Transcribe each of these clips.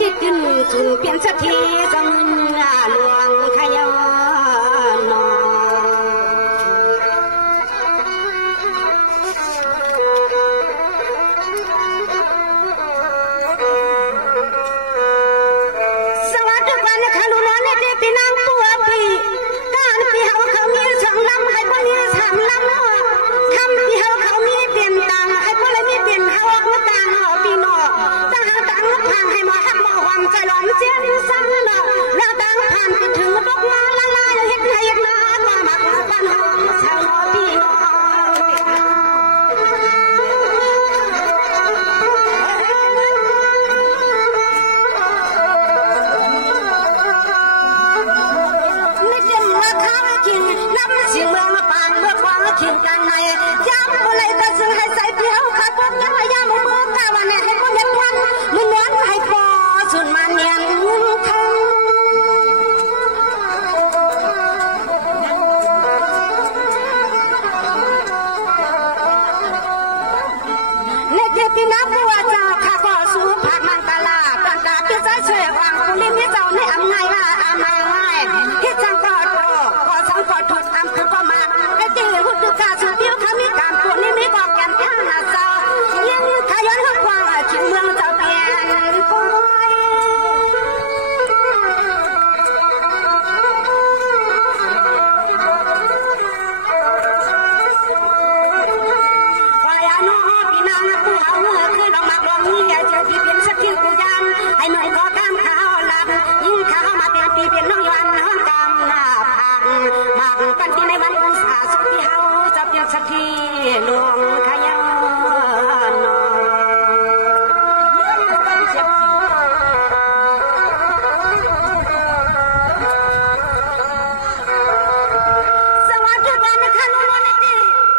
ติดขึ้นจุนเปลี่ยนสักทีจงหลวงขยอนอสวัสดีวันนี้ข้าลูกน้อยในเด็กปีนางตัวปีการปีเฮาเขามีสองลำให้พวกนี้สามลำคำปีเฮาเขามีเปลี่ยนต่างให้พวกเรามีเปลี่ยนเฮาเมื่อต่างเฮาปีนอต่างต่างผ่านให้หมอฮักหมอหวังใจร้อนเสียงสั่งนอแล้วต่างผ่านไปถึงดอกไม้ละลายเฮ็ดให้นาบ้ามักบ้านเฮาชาวปีนอสิ่งเมืองมาปานเมื่อควางเขียนกันในย้ำอะไรก็ซึ่งให้ใส่เพียวขาดพวกยังย้ำมือกาวันนี้ให้พวกยันวันมือน้อนให้พอส่วนมันยังทันในเก็บปีนับว่าจะข้าก็สู้ผ่านมันตลาดต่างกาที่จะช่วยฟังผู้ลิ้นที่เจ้าในอำไงว่าอำมาง่ายที่จังก็สังกอดถูกอำคือก็มาไอ้ตีหุ่นดูกาสุดเดียวเขามีการปวดนี่มีบอกกันที่หน้าเจ้ายิ่งขยันหักควางถึงเมืองเจ้าเปลี่ยนป่วยว่าอย่าน้อพี่นางผู้เอาเมื่อคืนออกมาลองนี่เจอที่เป็นสักที่กูยามให้หน่อยก็ตามข้าวหลับยิ่งข้าวมาเป็นปีเป็นน้องยวนน้องกำหน้าผักมากันที่ในวันอุตสาหสุขที่เฮาจะเป็นสักทีหลวงขยันนอสวัสดีวันนี้ข้าลูกน้อยใน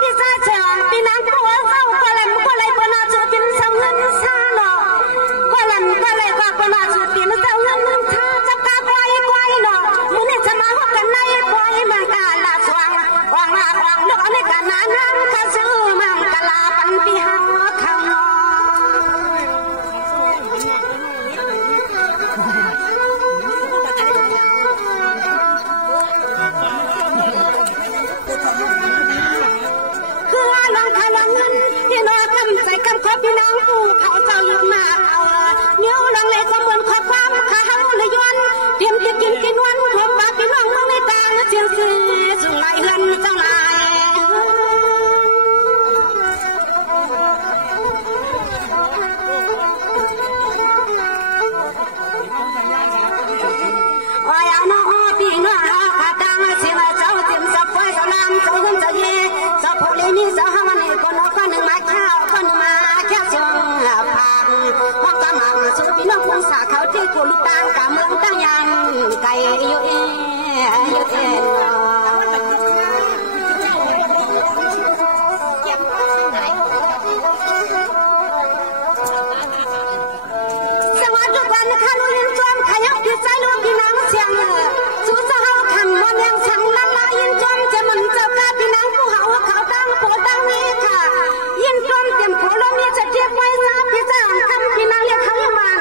ที่ซาเชิงปีนังตัวเข้าก็เลยก็เลยปนาจุดเป็นสาวเงินซาหนอก็เลยก็ปนาจุดเป็นสาวเงินท่าจับกาควายหนอมึงเนี่ยจะมาว่ากันในควายมันกาลาสว่างวางมาควางเลือกเอาในการน้ำข้าซื้อมันกาลาปันปีหาคำนอคือว่าลองขลังเงินที่นอคำใส่คำขอพี่น้องผู้เขาเจ้าอยู่มาเอาเนี้ยลังเลก็เหมือนขอความข้าเฮาเลยย้อนเตรียมจะกินวันผมปากพี่น้องมึงในตาเจียงซื้อสุไลเฮือนเจ้านายว่าอย่าน้อพี่น้องขาดังเสียงเจ้าเตรียมสับไฟเจ้าลำเจ้าเงินเจ้าเย่เจ้าผู้เลี้ยงเจ้าห้ามันนี่คนละคนหนึ่งมาข้าวคนหนึ่งมาแค่ส่งผักว่าก็มาสุดพี่น้องคงสาเขาที่กูลูกตาลกะเมืองตั้งยันไก่อยู่เสวัสดีวันข้าลูกยินจอมขยับที่ใจลูกพี่น้องเสียงสู้เจ้าเฮาขันวันยังช่างละลายยินจอมจะมันเจ้ากาพี่น้องผู้เฮาเขาตั้งผัวตั้งนี้ค่ะยินจอมเตรียมผัวลมนี้จะเทียบไว้ซาพี่เจ้าคำพี่น้องเรียกเขามัน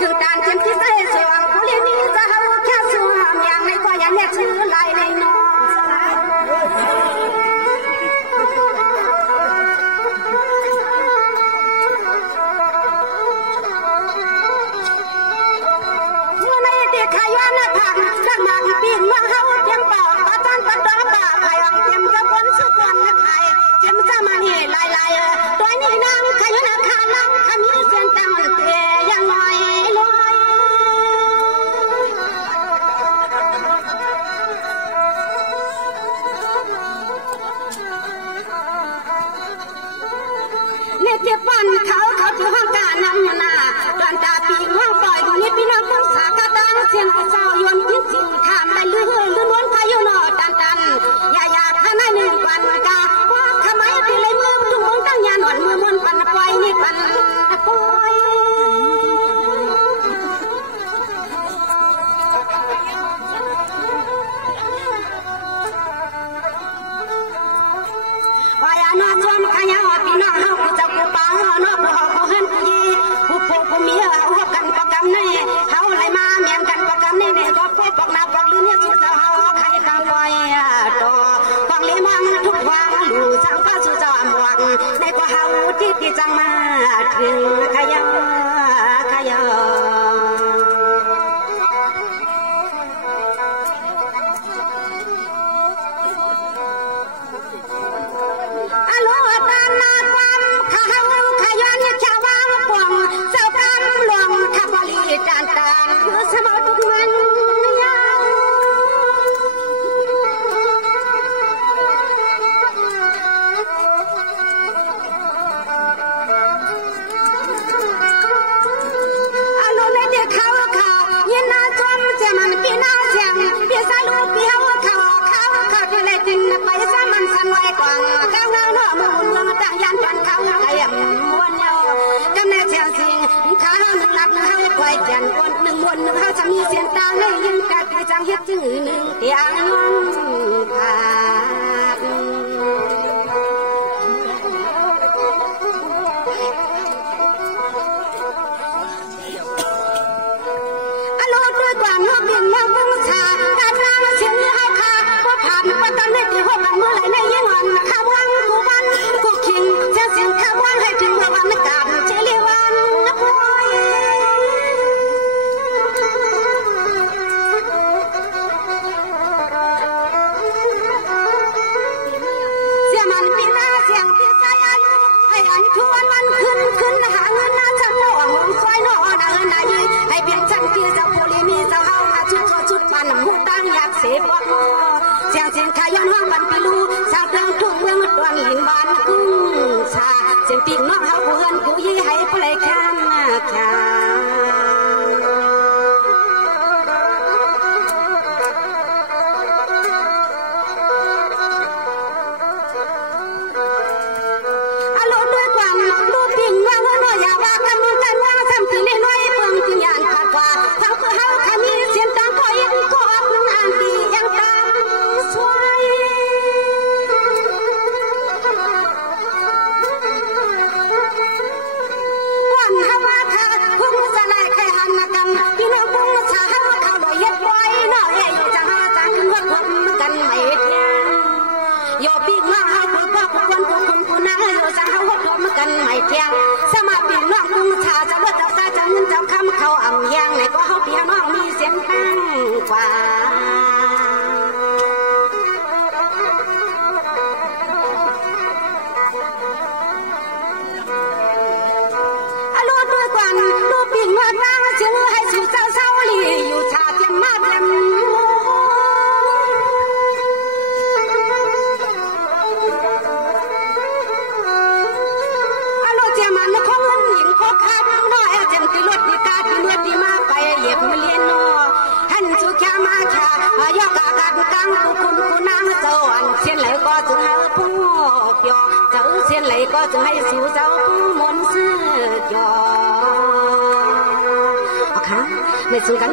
คือการเตรียมที่ใจสว่างผู้เรียนนี้จะเฮาแค่สู้หามอย่างในก็อย่าแนบชื่อลายในน้องขายว่าหน้าผากข้างมาปีนมาเฮาเตรียมปอกปะตันปะดอปะไข่ออกเตรียมจะพ้นสุกวันนะไข่เตรียมจะมานี่ลายตัวนี้นางขายนาคาลังขมีเสียงตังเตะยังลอยเนี่ยเจ็บปันเขาถือห้องการนำนาตอนตาปีห้องปล่อยคนนี้พี่น้องต้องสากาตังเสียงเจ้ายวนยิ้มจริงข้ามได้ลื่นล้วนพายุนอดันอย่าข้าไม่หนึ่งปันกาว่าทำไมพี่เลยมือจุ่มตั้งยาหนอนมือมนปันปล่อยนี่ปันปล่อยว่าอย่านอนชมขยันพี่น้องเฮาจะกูปังนอกบ่เฮาเห็นกูยี่ผู้ผู้มีเอากันประกันใน ถึงขยะขยะหนึ่งเขาจะมีเสียงตาในยิ่งกะที่จังเฮ็ดจื้อหนึ่งเตียงย้อนผ่านอโลดด้วยกว่านกบินมาบุ้งชาการนางเสียงให้คาว่าผ่านว่าตอนนี้ที่หัวมันเมื่อไหร่ในยิ่งวันข้าวันกูวันกูคิงเสียงข้าวันให้ถึงว่าวันการเจริญวันนะพ่อยทุกวันมันขึ้นหาเงินน่าจะหน่วงซอยหน่อนะนายให้เปลี่ยนชั้นที่เจ้าผู้ลีมีเจ้าเฮามาชุดปันหูตั้งอยากเสียบเสียงขย้อนห้องบันปีลูชาวเมืองทุ่งเมืองดวนหินบานกุ้งชาเสียงปีกน้องเฮาผู้เฮือนกูยี่ให้เพลย์ข้ามข้ากันไม่เที่ยงสมาปีน้องกุ้งชาจะเลือดจะซาจะเงินจะคำเขาอ่ำยังไหนก็เขาเปียน้องมีเสียงดังกว่าอโลดด้วยกวนดูปีนว่าตั้งเชื่อให้สู่เจ้าเศร้าลีอยู่ชาเทียมมาเทียมยากากัดกังคุณนางเจ้าอันเชียนไหลก็จึงให้ผู้เกี่ยวเจ้าเชียนไหลก็จึงให้สู่เจ้าผู้มนต์ซื้อจอค่ะไม่สู้กัน